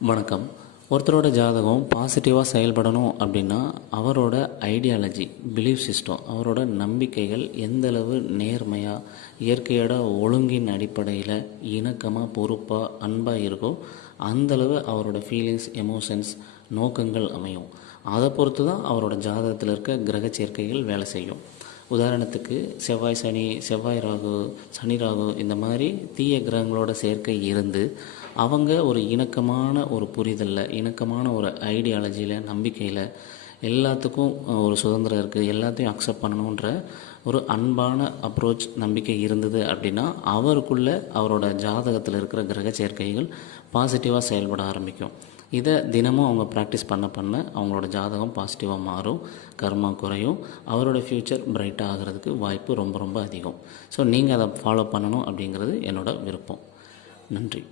வணக்கம். ஒருத்தரோட ஜாதகம் பாசிட்டிவாக செயல்படணும் அப்படின்னா அவரோட ஐடியாலஜி, பிலீஃப் சிஸ்டம், அவரோட நம்பிக்கைகள் எந்தளவு நேர்மையாக, இயற்கையோட ஒழுங்கின் அடிப்படையில் இணக்கமாக, பொறுப்பாக, அன்பாக இருக்கோ அந்தளவு அவரோட ஃபீலிங்ஸ், எமோஷன்ஸ், நோக்கங்கள் அமையும். அதை பொறுத்து தான் அவரோட ஜாதகத்தில் இருக்க கிரக சேர்க்கைகள் வேலை செய்யும். உதாரணத்துக்கு செவ்வாய் ராகு, சனி ராகு இந்த மாதிரி தீய கிரகங்களோட சேர்க்கை இருந்து அவங்க ஒரு இணக்கமான ஒரு புரிதலில், இணக்கமான ஒரு ஐடியாலஜியில், நம்பிக்கையில், எல்லாத்துக்கும் ஒரு சுதந்திரம் இருக்குது, எல்லாத்தையும் அக்செப்ட் பண்ணணுன்ற ஒரு அன்பான அப்ரோச், நம்பிக்கை இருந்தது அப்படின்னா அவருக்குள்ளே அவரோட ஜாதகத்தில் இருக்கிற கிரக சேர்க்கைகள் பாசிட்டிவாக செயல்பட ஆரம்பிக்கும். இதை தினமும் அவங்க ப்ராக்டிஸ் பண்ண அவங்களோட ஜாதகம் பாசிட்டிவாக மாறும், கர்மா குறையும், அவரோட ஃப்யூச்சர் பிரைட்டாக ஆகிறதுக்கு வாய்ப்பு ரொம்ப ரொம்ப அதிகம். ஸோ நீங்கள் அதை ஃபாலோ பண்ணணும் அப்படிங்கிறது என்னோடய விருப்பம். நன்றி.